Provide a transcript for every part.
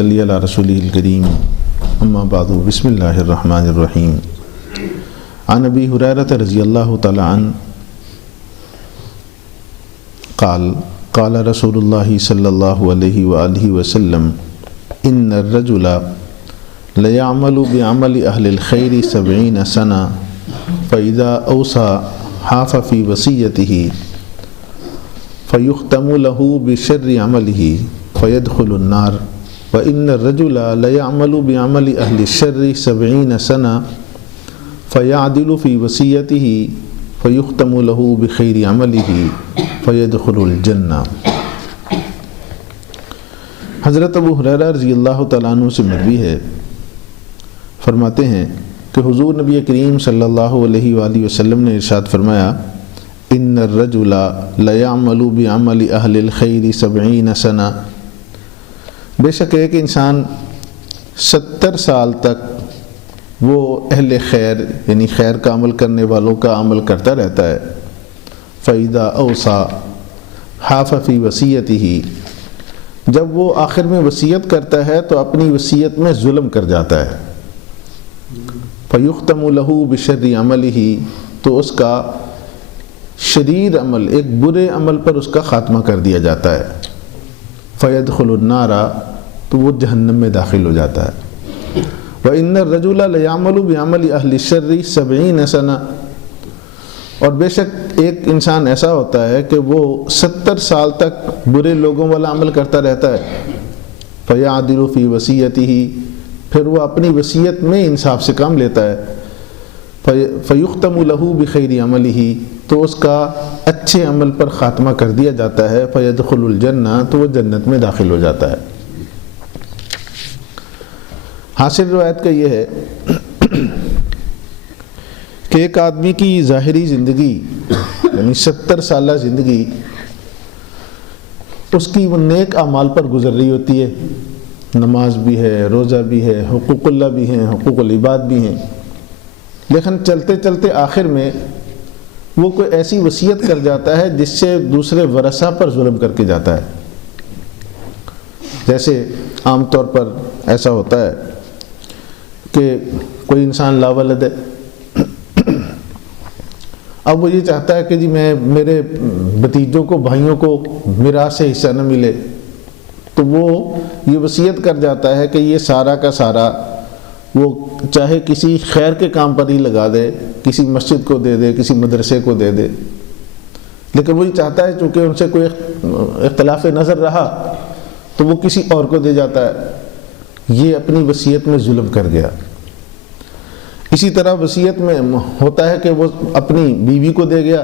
صلی علی رسولہ الکریم اما بعد بسم اللہ الرحمن الرحیم عن ابی ہریرہ رضی اللہ تعالی عنہ قال قال رسول اللہ صلی اللہ علیہ وآلہ وسلم ان الرجل لیعمل بعمل اہل الخیر 70 سنہ فاذا اوصى حاف فی وصیتہ فیختم له بشر عمله فيدخل النار وإن الرجل ليعمل بعمل أهل الشر 70 سنة فيعدل في وصيته فيختم له بخير عمله فيدخل الجنة۔ حضرت ابو ہریرہ رضی اللہ تعالیٰ عنہ سے مروی ہے، فرماتے ہیں کہ حضور نبی کریم صلی اللہ علیہ وآلہ وسلم نے ارشاد فرمایا ان الرجل لیعمل بعمل اہل الخیر 70 سنہ، بے شک ایک انسان 70 سال تک وہ اہل خیر یعنی خیر کا عمل کرنے والوں کا عمل کرتا رہتا ہے۔ فَإِذَا أَوْصَى حَافَ فِي وَصِيَّتِهِ، جب وہ آخر میں وصیت کرتا ہے تو اپنی وصیت میں ظلم کر جاتا ہے۔ فَيُخْتَمُ لَهُ بِشَرِّ عَمَلِهِ، تو اس کا شریر عمل، ایک برے عمل پر اس کا خاتمہ کر دیا جاتا ہے۔ فَيَدْخُلُ النَّارَ، تو وہ جہنم میں داخل ہو جاتا ہے۔ وَإِنَّ الرَّجُلَ لَيَعْمَلُ بِعَمَلِ أَهْلِ الشَّرِّ 70 سَنَةً، اور بے شک ایک انسان ایسا ہوتا ہے کہ وہ 70 سال تک برے لوگوں والا عمل کرتا رہتا ہے۔ فَيَعْدِلُ فِي وَصِيَّتِهِ، پھر وہ اپنی وصیت میں انصاف سے کام لیتا ہے۔ فَيُخْتَمُ لَهُ بِخَيْرِ عَمَلِهِ، تو اس کا اچھے عمل پر خاتمہ کر دیا جاتا ہے۔ فَيَدْخُلُ الْجَنَّةَ، تو وہ جنت میں داخل ہو جاتا ہے۔ حاصل روایت کا یہ ہے کہ ایک آدمی کی ظاہری زندگی یعنی 70 سالہ زندگی اس کی وہ نیک اعمال پر گزر رہی ہوتی ہے، نماز بھی ہے، روزہ بھی ہے، حقوق اللہ بھی ہیں، حقوق العباد بھی ہیں، لیکن چلتے چلتے آخر میں وہ کوئی ایسی وصیت کر جاتا ہے جس سے دوسرے ورثہ پر ظلم کر کے جاتا ہے۔ جیسے عام طور پر ایسا ہوتا ہے کہ کوئی انسان لاولد ہے، اب وہ یہ چاہتا ہے کہ جی میرے بھتیجوں کو، بھائیوں کو میراث سے حصہ نہ ملے، تو وہ یہ وصیت کر جاتا ہے کہ یہ سارا کا سارا وہ چاہے کسی خیر کے کام پر ہی لگا دے، کسی مسجد کو دے دے، کسی مدرسے کو دے دے، لیکن وہی چاہتا ہے چونکہ ان سے کوئی اختلاف نظر رہا تو وہ کسی اور کو دے جاتا ہے۔ یہ اپنی وصیت میں ظلم کر گیا۔ اسی طرح وصیت میں ہوتا ہے کہ وہ اپنی بیوی کو دے گیا،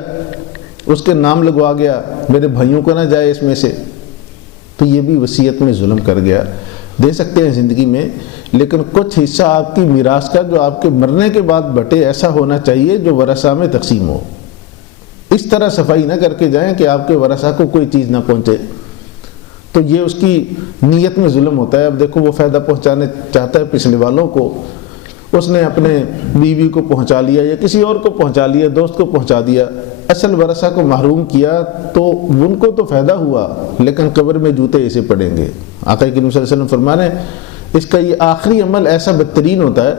اس کے نام لگوا گیا، میرے بھائیوں کو نہ جائے اس میں سے، تو یہ بھی وصیت میں ظلم کر گیا۔ دے سکتے ہیں زندگی میں، لیکن کچھ حصہ آپ کی میراث کا جو آپ کے مرنے کے بعد بٹے، ایسا ہونا چاہیے جو ورثہ میں تقسیم ہو۔ اس طرح صفائی نہ کر کے جائیں کہ آپ کے ورثہ کو کوئی چیز نہ پہنچے، تو یہ اس کی نیت میں ظلم ہوتا ہے۔ اب دیکھو وہ فائدہ پہنچانے چاہتا ہے پچھلے والوں کو، اس نے اپنے بیوی کو پہنچا لیا یا کسی اور کو پہنچا لیا، دوست کو پہنچا دیا، اصل ورثہ کو محروم کیا، تو ان کو تو فائدہ ہوا لیکن قبر میں جوتے اسے پڑیں گے۔ آقا کریم صلی اللہ علیہ وسلم فرمانے اس کا یہ آخری عمل ایسا بدترین ہوتا ہے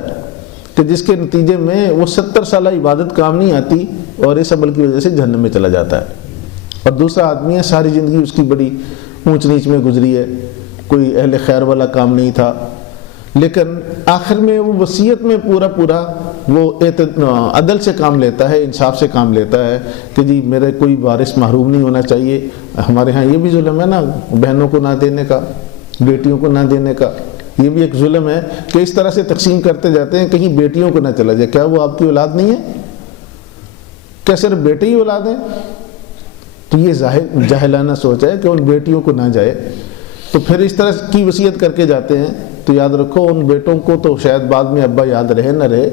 کہ جس کے نتیجے میں وہ 70 سالہ عبادت کام نہیں آتی اور اس عمل کی وجہ سے جہنم میں چلا جاتا ہے۔ اور دوسرا آدمی ہے ساری زندگی اس کی بڑی اونچ نیچ میں گزری ہے، کوئی اہل خیر والا کام نہیں تھا، لیکن آخر میں وہ وصیت میں پورا وہ عدل سے کام لیتا ہے، انصاف سے کام لیتا ہے کہ جی میرے کوئی وارث محروم نہیں ہونا چاہیے۔ ہمارے ہاں یہ بھی ظلم ہے نا، بہنوں کو نہ دینے کا، بیٹیوں کو نہ دینے کا، یہ بھی ایک ظلم ہے کہ اس طرح سے تقسیم کرتے جاتے ہیں کہیں بیٹیوں کو نہ چلا جائے۔ کیا وہ آپ کی اولاد نہیں ہے؟ کیا صرف بیٹے ہی اولاد ہیں؟ تو یہ جاہلانہ سوچ ہے کہ ان بیٹیوں کو نہ جائے، تو پھر اس طرح کی وصیت کر کے جاتے ہیں۔ تو یاد رکھو ان بیٹوں کو تو شاید بعد میں ابا یاد رہے نہ رہے،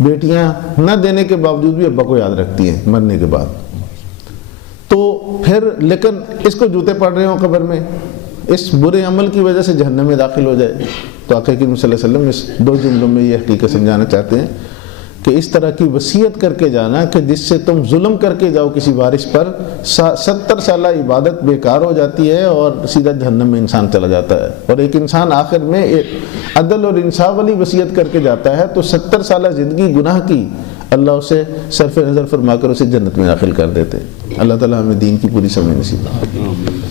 بیٹیاں نہ دینے کے باوجود بھی ابا کو یاد رکھتی ہیں مرنے کے بعد، تو پھر لیکن اس کو جوتے پڑ رہے ہوں قبر میں، اس برے عمل کی وجہ سے جہنم میں داخل ہو جائے۔ تو آقا کریم صلی اللہ علیہ وسلم اس 2 جملوں میں یہ حقیقت سمجھانا چاہتے ہیں کہ اس طرح کی وصیت کر کے جانا کہ جس سے تم ظلم کر کے جاؤ کسی وارث پر، 70 سالہ عبادت بیکار ہو جاتی ہے اور سیدھا جہنم میں انسان چلا جاتا ہے۔ اور ایک انسان آخر میں عدل اور انصاف والی وصیت کر کے جاتا ہے تو 70 سالہ زندگی گناہ کی اللہ اسے صرف نظر فرما کر اسے جنت میں داخل کر دیتے۔ اللہ تعالیٰ ہمیں دین کی پوری سمجھ نصیب فرمائے۔